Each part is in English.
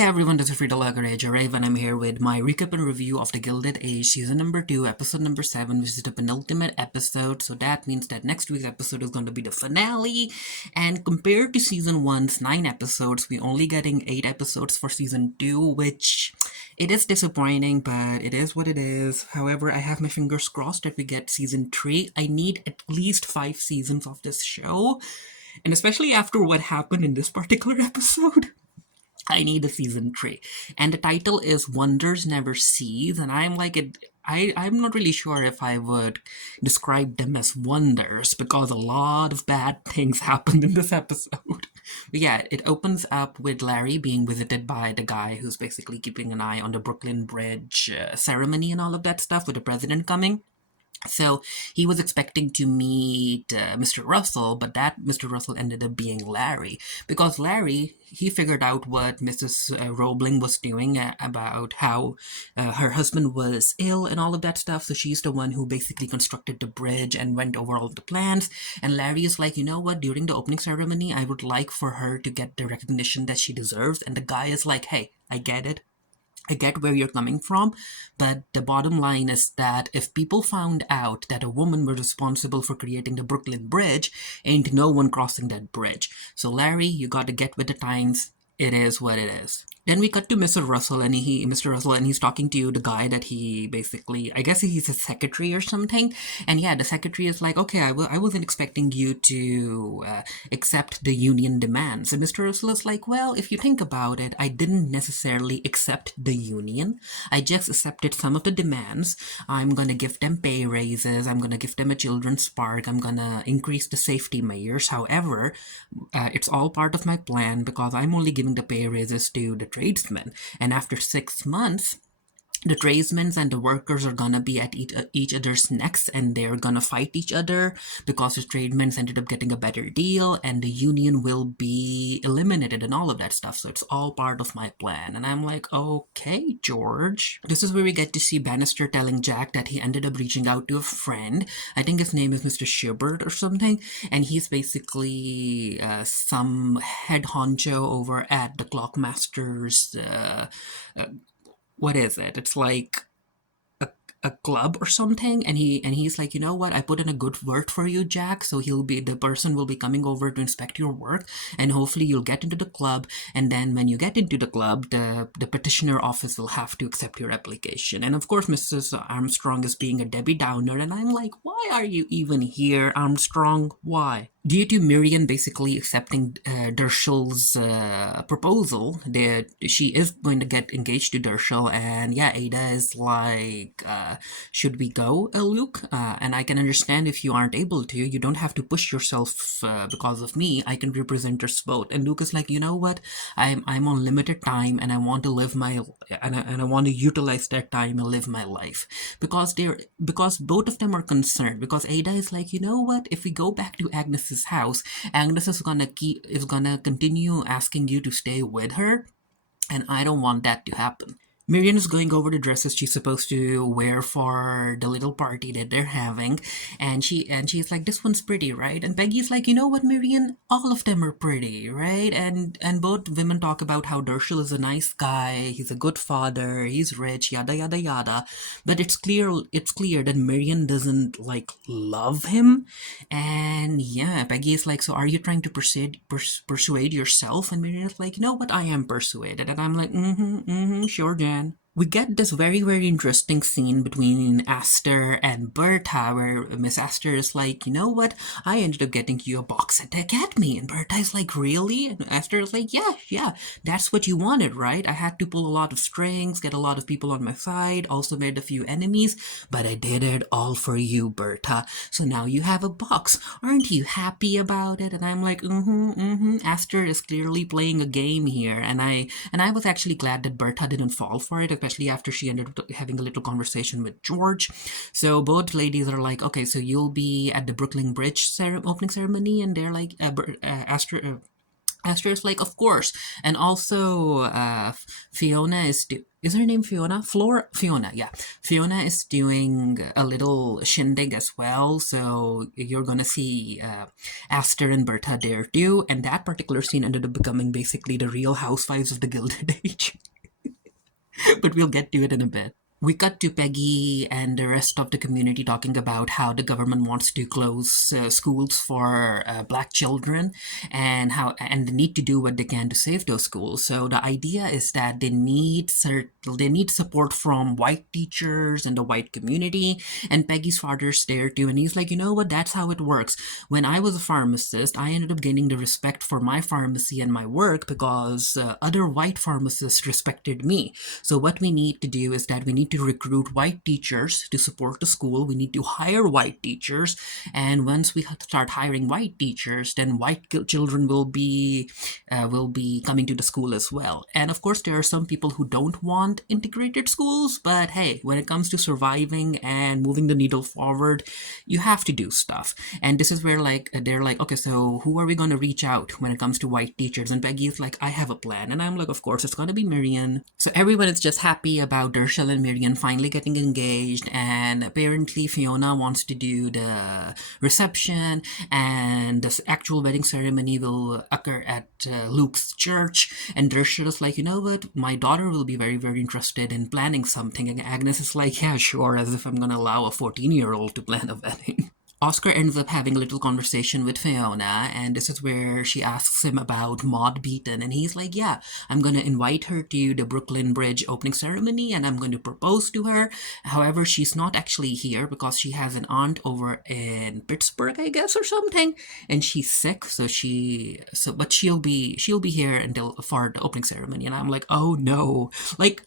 Hey everyone, this is Gilded Age TV, and I'm here with my recap and review of the Gilded Age season number 2, episode number 7, which is the penultimate episode. So that means that next week's episode is going to be the finale. And compared to season 1's 9 episodes, we're only getting 8 episodes for season 2, which it is disappointing, but it is what it is. However, I have my fingers crossed that we get season 3. I need at least 5 seasons of this show. And especially after what happened in this particular episode. I need a season 3. And the title is Wonders Never Cease, and I'm like I'm not really sure if I would describe them as wonders because a lot of bad things happened in this episode. But yeah, it opens up with Larry being visited by the guy who's basically keeping an eye on the Brooklyn Bridge ceremony and all of that stuff with the president coming. So he was expecting to meet Mr. Russell, but that Mr. Russell ended up being Larry. Because Larry, he figured out what Mrs. Roebling was doing about how her husband was ill and all of that stuff. So she's the one who basically constructed the bridge and went over all the plans. And Larry is like, you know what, during the opening ceremony, I would like for her to get the recognition that she deserves. And the guy is like, hey, I get it. I get where you're coming from, but the bottom line is that if people found out that a woman was responsible for creating the Brooklyn Bridge, ain't no one crossing that bridge. So Larry, you gotta get with the times. It is what it is. Then we cut to Mr. Russell, and he's talking to the guy that he basically, I guess he's a secretary or something. And yeah, the secretary is like, okay, I wasn't expecting you to accept the union demands. And Mr. Russell is like, well, if you think about it, I didn't necessarily accept the union. I just accepted some of the demands. I'm gonna give them pay raises. I'm gonna give them a children's park. I'm gonna increase the safety measures. However, it's all part of my plan because I'm only giving the pay raises to the tradesmen. And after 6 months, the tradesmen and the workers are gonna be at each other's necks, and they're gonna fight each other because the tradesmen ended up getting a better deal, and the union will be eliminated and all of that stuff. So it's all part of my plan. And I'm like, okay, George. This is where we get to see Bannister telling Jack that he ended up reaching out to a friend. I think his name is Mr. Shubert or something, and he's basically some head honcho over at the Clockmaster's. What is it? It's like a club or something, and he's like, you know what, I put in a good word for you, Jack, so the person will be coming over to inspect your work, and hopefully you'll get into the club, and then when you get into the club, the petitioner office will have to accept your application. And of course Mrs. Armstrong is being a Debbie Downer, and I'm like, why are you even here, Armstrong? Why? Due to Miriam basically accepting Dershell's proposal, that she is going to get engaged to Dershell, and yeah, Ada is like, should we go, Luke? And I can understand if you aren't able to. You don't have to push yourself because of me. I can represent us both. And Luke is like, you know what? I'm on limited time, and I want to live my and I want to utilize that time and live my life because both of them are concerned. Because Ada is like, you know what? If we go back to Agnes's house, Agnes is gonna continue asking you to stay with her, and I don't want that to happen. Miriam is going over the dresses she's supposed to wear for the little party that they're having, and she's like, this one's pretty, right? And Peggy's like, you know what, Miriam, all of them are pretty, right? And both women talk about how Dershell is a nice guy, he's a good father, he's rich, yada yada yada. But it's clear that Miriam doesn't like love him. And yeah, Peggy is like, so are you trying to persuade yourself? And Miriam is like, you know what, I am persuaded. And I'm like, sure, Jan. We get this very, very interesting scene between Aster and Bertha, where Miss Aster is like, you know what, I ended up getting you a box at the Academy. And Bertha is like, really? And Aster is like, yeah, that's what you wanted, right? I had to pull a lot of strings, get a lot of people on my side, also made a few enemies, but I did it all for you, Bertha. So now you have a box. Aren't you happy about it? And I'm like, Aster is clearly playing a game here. And I was actually glad that Bertha didn't fall for it, especially after she ended up having a little conversation with George. So both ladies are like, okay, so you'll be at the Brooklyn Bridge opening ceremony, and they're like, Esther's like, of course. And also, Fiona is her name Fiona? Fiona, yeah. Fiona is doing a little shindig as well. So you're gonna see Aster and Berta there too. And that particular scene ended up becoming basically the real housewives of the Gilded Age. But we'll get to it in a bit. We cut to Peggy and the rest of the community talking about how the government wants to close schools for black children, and they need to do what they can to save those schools. So the idea is that they need support from white teachers and the white community. And Peggy's father's there too, and he's like, you know what? That's how it works. When I was a pharmacist, I ended up gaining the respect for my pharmacy and my work because other white pharmacists respected me. So what we need to do is that we need to recruit white teachers to support the school. We need to hire white teachers, and once we start hiring white teachers, then white children will be coming to the school as well. And of course, there are some people who don't want integrated schools, but hey, when it comes to surviving and moving the needle forward, you have to do stuff. And this is where like they're like, okay, so who are we going to reach out when it comes to white teachers? And Peggy is like, I have a plan. And I'm like, of course, it's going to be Miriam. So everyone is just happy about Dershel and Miriam finally getting engaged. And apparently Fiona wants to do the reception, and the actual wedding ceremony will occur at Luke's church. And Dershel is like, you know what, my daughter will be very, very interested in planning something. And Agnes is like, yeah, sure, as if I'm going to allow a 14-year-old to plan a wedding. Oscar ends up having a little conversation with Fiona, and this is where she asks him about Maud Beaton, and he's like, yeah, I'm going to invite her to the Brooklyn Bridge opening ceremony, and I'm going to propose to her. However, she's not actually here because she has an aunt over in Pittsburgh, I guess, or something, and she's sick, but she'll be here until for the opening ceremony, and I'm like, oh no, like,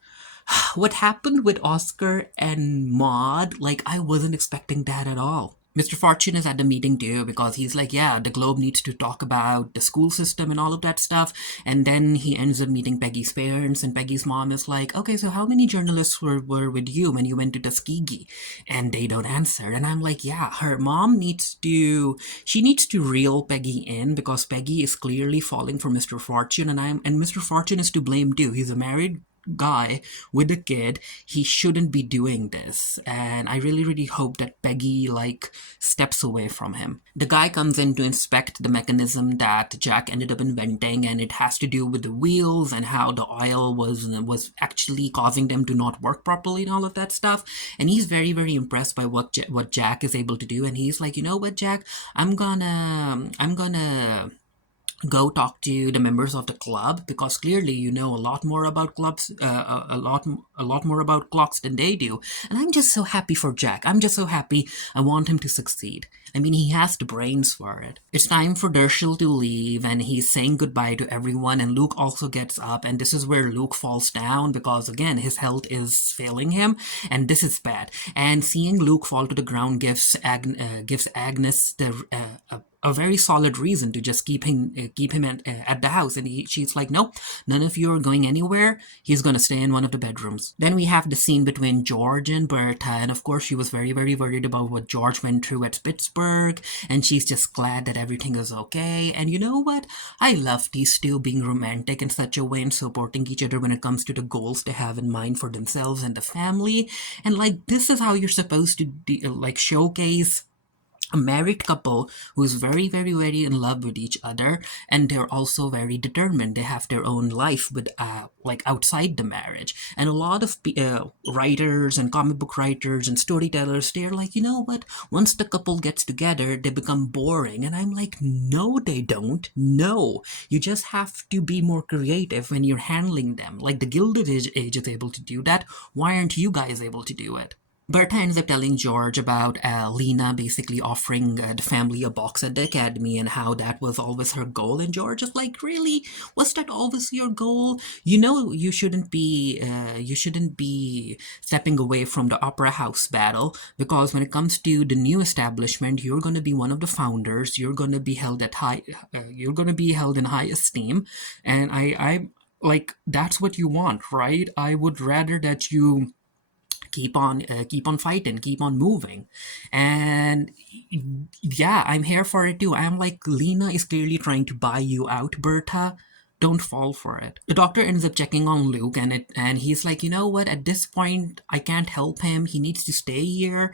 what happened with Oscar and Maud, like, I wasn't expecting that at all. Mr. Fortune is at the meeting too because he's like, yeah, the Globe needs to talk about the school system and all of that stuff. And then he ends up meeting Peggy's parents, and Peggy's mom is like, okay, so how many journalists were with you when you went to Tuskegee? And they don't answer. And I'm like, yeah, her mom she needs to reel Peggy in because Peggy is clearly falling for Mr. Fortune, and Mr. Fortune is to blame too. He's a married guy with a kid. He shouldn't be doing this, and I really, really hope that Peggy like steps away from him. The guy comes in to inspect the mechanism that Jack ended up inventing, and it has to do with the wheels and how the oil was actually causing them to not work properly and all of that stuff. And he's very, very impressed by what Jack is able to do, and he's like, you know what, Jack, I'm gonna go talk to the members of the club because clearly you know a lot more about clubs, a lot more about clocks than they do. And I'm just so happy for Jack. I'm just so happy. I want him to succeed. I mean, he has the brains for it. It's time for Dershel to leave, and he's saying goodbye to everyone. And Luke also gets up, and this is where Luke falls down because again his health is failing him, and this is bad. And seeing Luke fall to the ground gives Agnes a very solid reason to just keep him at the house. And she's like, nope, none of you are going anywhere. He's going to stay in one of the bedrooms. Then we have the scene between George and Berta, and of course she was very, very worried about what George went through at Pittsburgh, and she's just glad that everything is okay. And you know what, I love these two being romantic in such a way and supporting each other when it comes to the goals they have in mind for themselves and the family. And like, this is how you're supposed to like showcase a married couple who's very, very, very in love with each other, and they're also very determined. They have their own life with like outside the marriage. And a lot of writers and comic book writers and storytellers, they're like, you know what, once the couple gets together they become boring. And I'm like, no, they don't. No, you just have to be more creative when you're handling them. Like the Gilded Age is able to do that. Why aren't you guys able to do it? Berta ends up telling George about Lena basically offering the family a box at the academy and how that was always her goal. And George is like, really? Was that always your goal? You know, you shouldn't be stepping away from the opera house battle, because when it comes to the new establishment, you're going to be one of the founders. You're going to be held you're going to be held in high esteem, and I like that's what you want, right? I would rather that you keep on fighting, keep on moving. And yeah, I'm here for it too. I'm like, Lena is clearly trying to buy you out, Berta. Don't fall for it. The doctor ends up checking on Luke, and he's like, you know what? At this point, I can't help him. He needs to stay here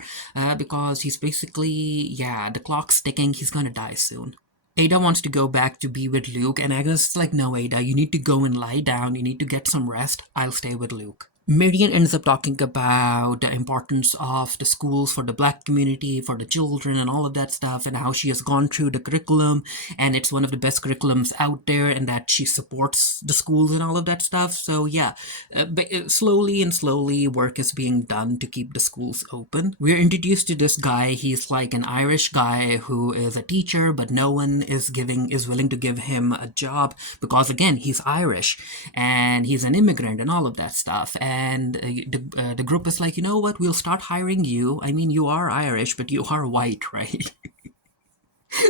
because he's basically, yeah, the clock's ticking. He's gonna die soon. Ada wants to go back to be with Luke, and Agnes is like, no, Ada, you need to go and lie down. You need to get some rest. I'll stay with Luke. Miriam ends up talking about the importance of the schools for the black community, for the children, and all of that stuff, and how she has gone through the curriculum, and it's one of the best curriculums out there, and that she supports the schools and all of that stuff. So, yeah, but slowly and slowly, work is being done to keep the schools open. We're introduced to this guy. He's like an Irish guy who is a teacher, but no one is willing to give him a job because, again, he's Irish and he's an immigrant and all of that stuff. And the group is like, you know what, we'll start hiring you. I mean, you are Irish, but you are white, right?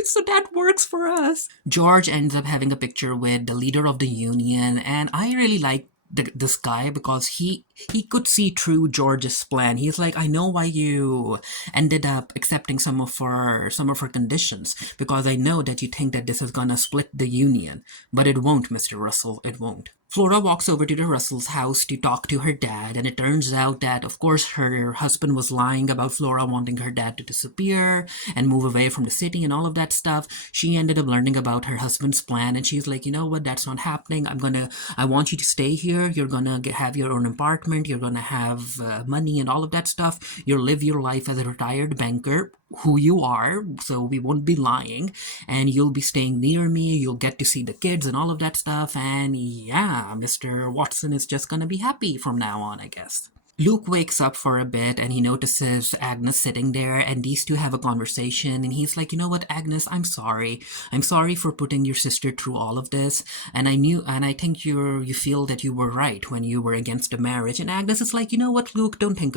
So that works for us. George ends up having a picture with the leader of the union, and I really like this guy because he could see through George's plan. He's like, I know why you ended up accepting some of her conditions, because I know that you think that this is gonna split the union, but it won't, Mr. Russell. It won't. Flora walks over to the Russell's house to talk to her dad, and it turns out that, of course, her husband was lying about Flora wanting her dad to disappear and move away from the city and all of that stuff. She ended up learning about her husband's plan, and she's like, you know what, that's not happening. I want you to stay here. You're gonna have your own apartment. You're gonna have money and all of that stuff. You'll live your life as a retired banker, who you are, so we won't be lying, and you'll be staying near me. You'll get to see the kids and all of that stuff, and yeah, Mr. Watson is just gonna be happy from now on, I guess. Luke wakes up for a bit and he notices Agnes sitting there, and these two have a conversation, and he's like, you know what, Agnes, I'm sorry. I'm sorry for putting your sister through all of this, and I think you feel that you were right when you were against the marriage. And Agnes is like, you know what, Luke, don't think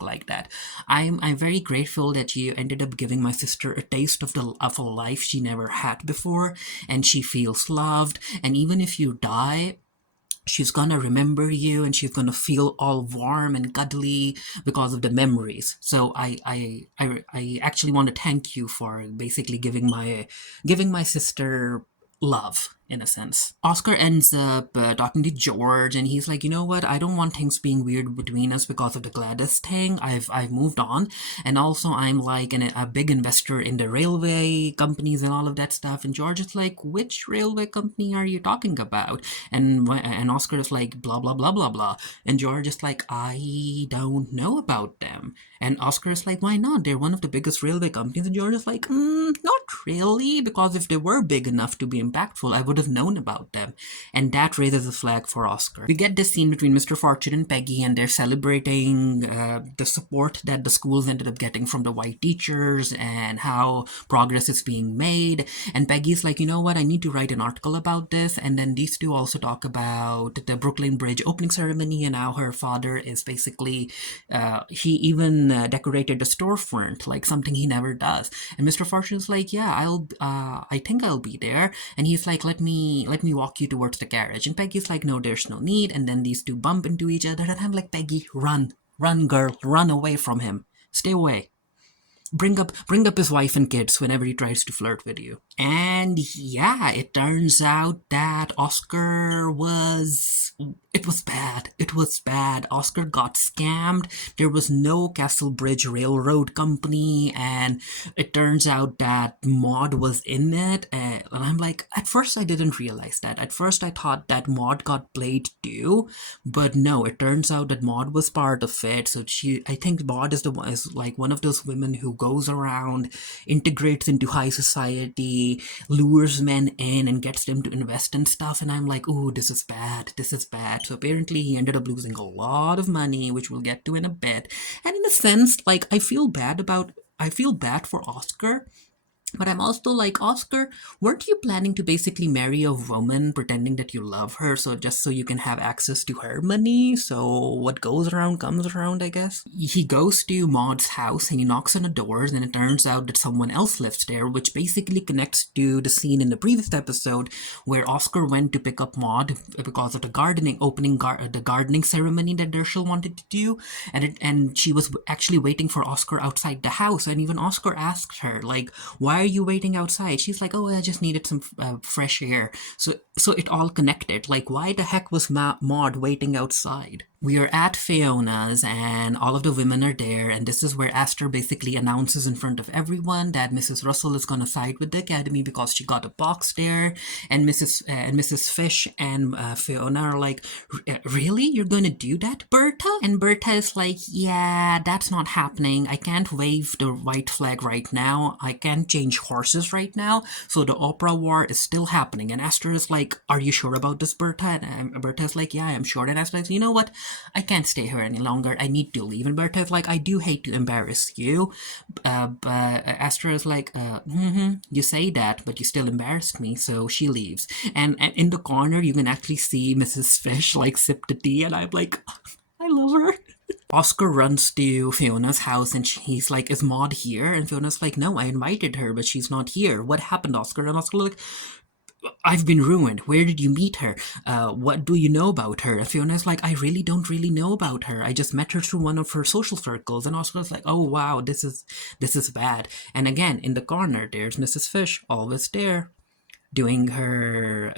like that. I'm very grateful that you ended up giving my sister a taste of a life she never had before, and she feels loved, and even if you die, she's gonna remember you, and she's gonna feel all warm and cuddly because of the memories. So I actually want to thank you for basically giving my sister love, in a sense. Oscar ends up talking to George, and he's like, you know what, I don't want things being weird between us because of the Gladys thing. I've moved on, and also I'm like a big investor in the railway companies and all of that stuff. And George is like, which railway company are you talking about? And Oscar is like, blah blah blah blah blah. And George is like, I don't know about them. And Oscar is like, why not? They're one of the biggest railway companies. And George is like, not really, because if they were big enough to be impactful, I would have known about them. And that raises a flag for Oscar. We get this scene between Mr. Fortune and Peggy, and they're celebrating the support that the schools ended up getting from the white teachers and how progress is being made. And Peggy's like, you know what, I need to write an article about this. And then these two also talk about the Brooklyn Bridge opening ceremony and how her father is basically, he even decorated the storefront, like something he never does. And Mr. Fortune's like, yeah, I think I'll be there. And he's like, let me walk you towards the carriage. And Peggy's like, no, there's no need. And then these two bump into each other, and I'm like, Peggy, run, girl, run away from him, stay away. Bring up his wife and kids whenever he tries to flirt with you. And yeah, it turns out that Oscar was, it was bad. It was bad. Oscar got scammed. There was no Castle Bridge Railroad Company, and it turns out that Maud was in it. And I'm like, at first I didn't realize that. At first I thought that Maud got played too, but no, it turns out that Maud was part of it. So I think Maud is like one of those women who goes around, integrates into high society, lures men in, and gets them to invest in stuff. And I'm like, ooh, this is bad. This is bad. So apparently he ended up losing a lot of money, which we'll get to in a bit. And in a sense, like, I feel bad for Oscar, But I'm also like, Oscar, weren't you planning to basically marry a woman pretending that you love her so just so you can have access to her money? So what goes around comes around, I guess. He goes to Maud's house and he knocks on the doors, and it turns out that someone else lives there, which basically connects to the scene in the previous episode where Oscar went to pick up Maud because of the the gardening ceremony that Dershel wanted to do, and she was actually waiting for Oscar outside the house, and even Oscar asked her like, "Why are you waiting outside?" She's like, "Oh, I just needed some fresh air." So it all connected. Like, why the heck was Maud waiting outside? We are at Fiona's and all of the women are there, and this is where Aster basically announces in front of everyone that Mrs. Russell is gonna side with the Academy because she got a box there, and Mrs. Fish and Fiona are like, "Really? You're gonna do that, Berta?" And Berta is like, "Yeah, that's not happening. I can't wave the white flag right now. I can't change horses right now. So the opera war is still happening." And Aster is like, "Are you sure about this, Berta?" And Berta is like, "Yeah, I'm sure." And Aster is like, "You know what? I can't stay here any longer. I need to leave." And Berta is like, "I do hate to embarrass you." But Astra is like, "You say that, but you still embarrassed me." So she leaves. And in the corner, you can actually see Mrs. Fish like sip the tea. And I'm like, I love her. Oscar runs to Fiona's house and he's like, "Is Maud here?" And Fiona's like, "No, I invited her, but she's not here. What happened, Oscar?" And Oscar's like, "I've been ruined. Where did you meet her? What do you know about her?" And Fiona's like, "I really don't really know about her. I just met her through one of her social circles." And Oscar's like, "Oh wow, this is bad." And again, in the corner, there's Mrs. Fish, always there, doing her.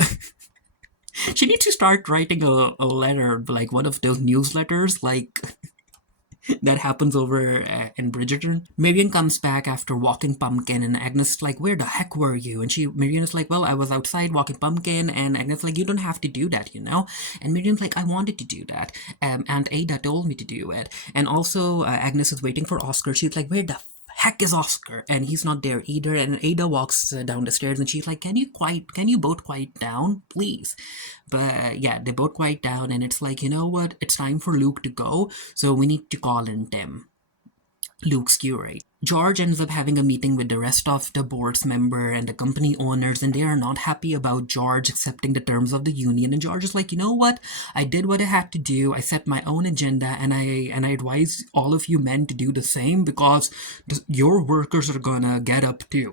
She needs to start writing a letter, like one of those newsletters, like that happens over in Bridgerton. Marion comes back after walking Pumpkin, and Agnes is like, "Where the heck were you?" And Marion is like, "Well, I was outside walking Pumpkin." And Agnes is like, "You don't have to do that, you know." And Marion's like, "I wanted to do that. And Ada told me to do it." And also, Agnes is waiting for Oscar. She's like, "Where the heck is Oscar?" And he's not there either. And Ada walks down the stairs, and she's like, Can you both quiet down, please?" But yeah, they both quiet down, and it's like, you know what? It's time for Luke to go, so we need to call in Tim, Luke's curate. George ends up having a meeting with the rest of the board's member and the company owners, and they are not happy about George accepting the terms of the union. And George is like, "You know what? I did what I had to do. I set my own agenda, and I advise all of you men to do the same because your workers are gonna get up too."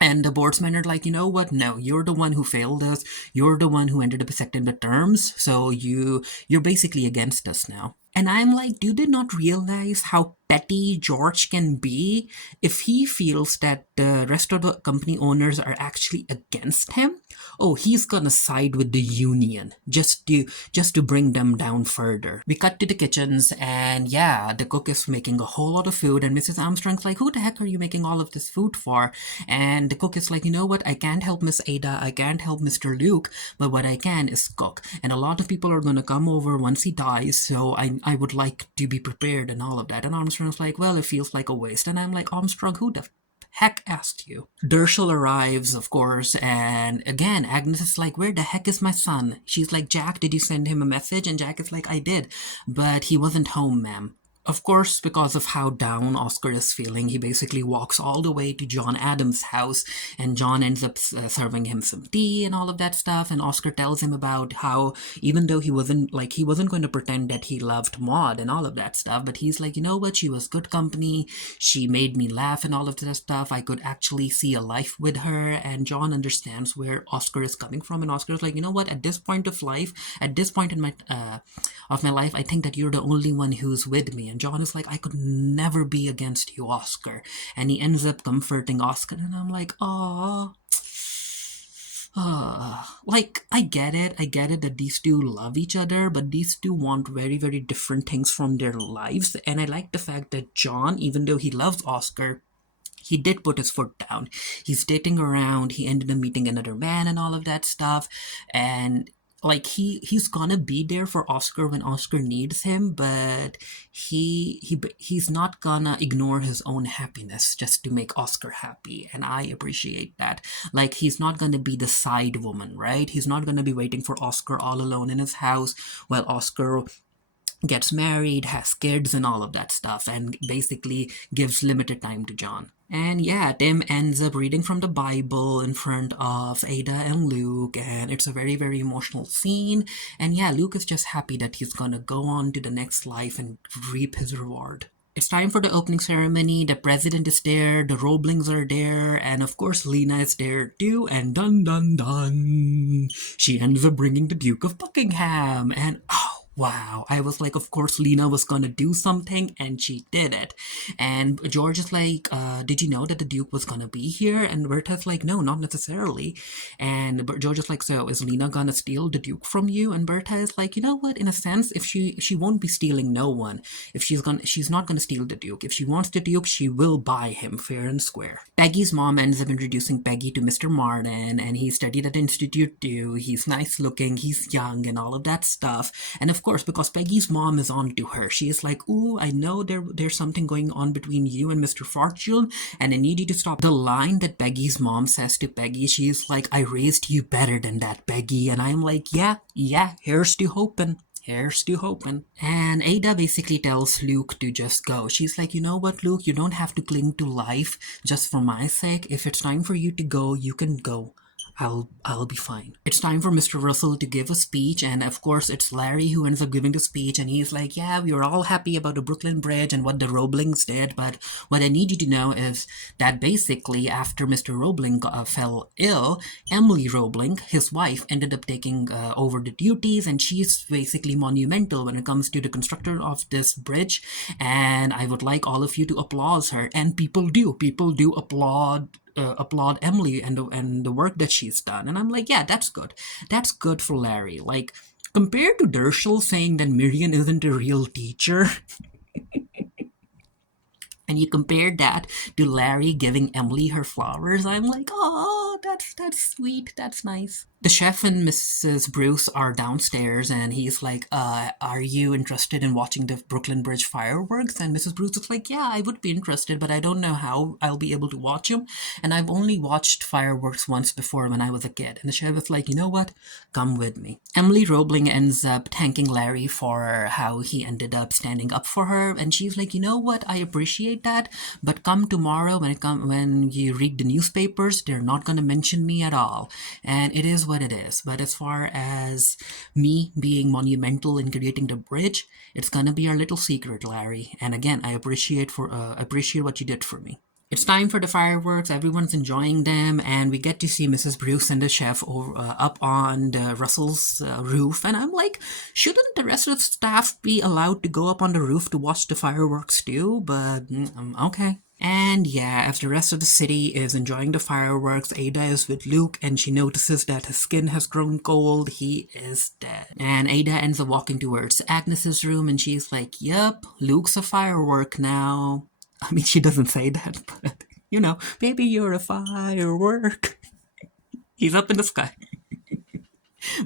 And the boardsmen are like, "You know what? No, you're the one who failed us. You're the one who ended up accepting the terms. So you're basically against us now." And I'm like, do they not realize how petty George can be if he feels that the rest of the company owners are actually against him? Oh, he's gonna side with the union just to bring them down further. We cut to the kitchens, and yeah, the cook is making a whole lot of food, and Mrs. Armstrong's like, "Who the heck are you making all of this food for?" And the cook is like, "You know what? I can't help Miss Ada, I can't help Mr. Luke, but what I can is cook. And a lot of people are gonna come over once he dies, so I would like to be prepared and all of that." And Armstrong's like, "Well, it feels like a waste." And I'm like, "Armstrong, who the heck asked you?" Dershel arrives, of course, and again, Agnes is like, "Where the heck is my son?" She's like, "Jack, did you send him a message?" And Jack is like, "I did, but he wasn't home, ma'am." Of course, because of how down Oscar is feeling, he basically walks all the way to John Adams' house, and John ends up serving him some tea and all of that stuff. And Oscar tells him about how, even though he wasn't going to pretend that he loved Maud and all of that stuff, but he's like, "You know what? She was good company. She made me laugh and all of that stuff. I could actually see a life with her." And John understands where Oscar is coming from, and Oscar is like, "You know what? At this point of life, at this point in my life, I think that you're the only one who's with me." And John is like, "I could never be against you, Oscar." And he ends up comforting Oscar, and I'm like, "Oh, like, I get it that these two love each other, but these two want very, very different things from their lives." And I like the fact that John, even though he loves Oscar, he did put his foot down. He's dating around, he ended up meeting another man and all of that stuff. And like he's gonna be there for Oscar when Oscar needs him, but he's not gonna ignore his own happiness just to make Oscar happy, and I appreciate that. Like, he's not gonna be the side woman, right? He's not gonna be waiting for Oscar all alone in his house while Oscar gets married, has kids, and all of that stuff, and basically gives limited time to John. And yeah, Tim ends up reading from the Bible in front of Ada and Luke, and it's a very, very emotional scene. And yeah, Luke is just happy that he's gonna go on to the next life and reap his reward. It's time for the opening ceremony. The president is there, the Roblings are there, and of course Lena is there too. And dun dun dun, she ends up bringing the Duke of Buckingham. And oh wow, I was like, of course Lena was gonna do something, and she did it. And George is like, did you know that the Duke was gonna be here? And Bertha's like, no, not necessarily. And George is like, so is Lena gonna steal the Duke from you? And Bertha is like, you know what? In a sense, if she won't be stealing no one. If she's not gonna steal the Duke. If she wants the Duke, she will buy him fair and square. Peggy's mom ends up introducing Peggy to Mr. Martin, and he studied at Institute too. He's nice looking, he's young, and all of that stuff. And of course, because Peggy's mom is on to her, she is like, ooh, I know there's something going on between you and Mr. Fortune, and I need you to stop. The line that Peggy's mom says to Peggy, she's like, I raised you better than that, Peggy. And I'm like, yeah, here's to hoping. Here's to hoping. And Ada basically tells Luke to just go. She's like, you know what, Luke, you don't have to cling to life just for my sake. If it's time for you to go, you can go. I'll be fine. It's time for Mr. Russell to give a speech, and of course it's Larry who ends up giving the speech, and he's like, yeah, we were all happy about the Brooklyn Bridge and what the Roblings did, but what I need you to know is that basically after Mr. Roebling fell ill, Emily Roebling, his wife, ended up taking over the duties, and she's basically monumental when it comes to the construction of this bridge, and I would like all of you to applaud her, and people do applaud Emily and the work that she's done. And I'm like, yeah, that's good. That's good for Larry. Like, compared to Dershel saying that Miriam isn't a real teacher, and you compare that to Larry giving Emily her flowers, I'm like, oh, that's sweet, that's nice. The chef and Mrs. Bruce are downstairs, and he's like, are you interested in watching the Brooklyn Bridge fireworks? And Mrs. Bruce is like, yeah, I would be interested, but I don't know how I'll be able to watch them. And I've only watched fireworks once before when I was a kid. And the chef is like, you know what? Come with me. Emily Roebling ends up thanking Larry for how he ended up standing up for her, and she's like, you know what? I appreciate that, but come tomorrow when you read the newspapers, they're not gonna mention me at all. And it is what it is. But as far as me being monumental in creating the bridge, it's gonna be our little secret, Larry. And again, I appreciate what you did for me. It's time for the fireworks. Everyone's enjoying them, and we get to see Mrs. Bruce and the chef up on the Russell's roof. And I'm like, shouldn't the rest of the staff be allowed to go up on the roof to watch the fireworks too? But okay. And yeah, as the rest of the city is enjoying the fireworks, Ada is with Luke, and she notices that his skin has grown cold. He is dead. And Ada ends up walking towards Agnes's room, and she's like, yup, Luke's a firework now. I mean, she doesn't say that, but, you know, baby, you're a firework. He's up in the sky.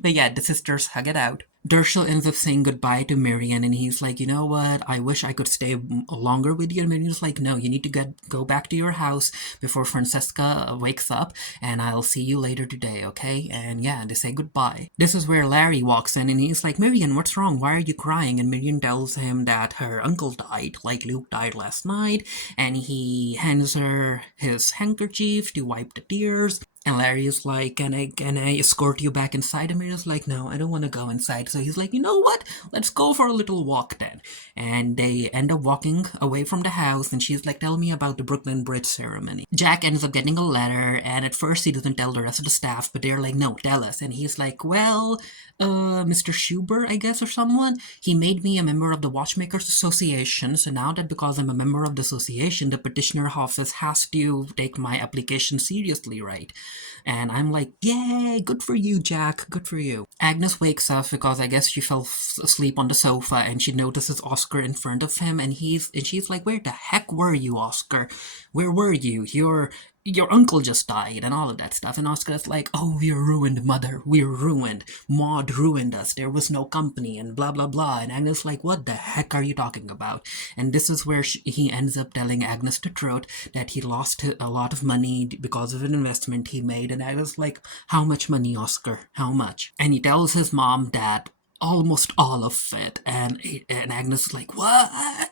But yeah, the sisters hug it out. Dershel ends up saying goodbye to Miriam, and he's like, you know what, I wish I could stay longer with you. And Miriam's like, no, you need to go back to your house before Francesca wakes up, and I'll see you later today, okay? And yeah, they say goodbye. This is where Larry walks in, and he's like, Miriam, what's wrong? Why are you crying? And Miriam tells him that her uncle died, like Luke died last night, and he hands her his handkerchief to wipe the tears. And Larry is like, can I escort you back inside? And Miriam's like, no, I don't want to go inside. So he's like, you know what? Let's go for a little walk then. And they end up walking away from the house, and she's like, tell me about the Brooklyn Bridge ceremony. Jack ends up getting a letter, and at first he doesn't tell the rest of the staff, but they're like, no, tell us. And he's like, well, Mr. Schubert, I guess, or someone, he made me a member of the Watchmakers Association, so now that because I'm a member of the association, the petitioner office has to take my application seriously, right? And I'm like, yay, good for you, Jack, good for you. Agnes wakes up because I guess she fell asleep on the sofa, and she notices Oscar in front of him, and she's like, where the heck were you, Oscar? Where were you? Your uncle just died and all of that stuff. And Oscar's like, oh, we're ruined, mother. We're ruined. Maud ruined us. There was no company and blah, blah, blah. And Agnes like, what the heck are you talking about? And this is where he ends up telling Agnes the truth, that he lost a lot of money because of an investment he made. And Agnes like, how much money, Oscar? How much? And he tells his mom that almost all of it. And Agnes is like, what?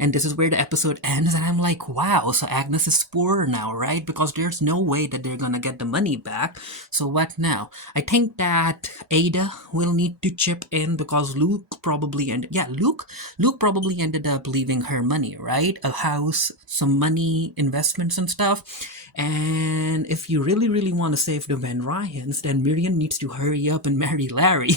And this is where the episode ends, and I'm like, wow, so Agnes is poorer now, right? Because there's no way that they're gonna get the money back. So what now? I think that Ada will need to chip in because Luke probably ended up leaving her money, right? A house, some money, investments and stuff. And if you really, really want to save the Van Ryans, then Miriam needs to hurry up and marry Larry.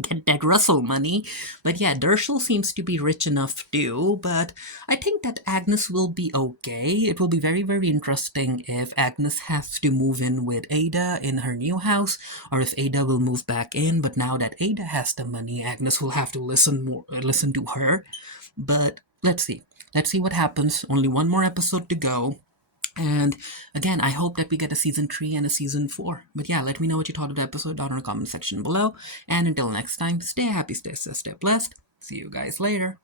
Get that Russell money. But yeah, Dershel seems to be rich enough too, but I think that Agnes will be okay. It will be very, very interesting if Agnes has to move in with Ada in her new house, or if Ada will move back in, but now that Ada has the money, Agnes will have to listen to her. But let's see. Let's see what happens. Only one more episode to go. And again, I hope that we get a season 3 and a season 4. But yeah, let me know what you thought of the episode down in the comment section below. And until next time, stay happy, stay safe, stay blessed. See you guys later.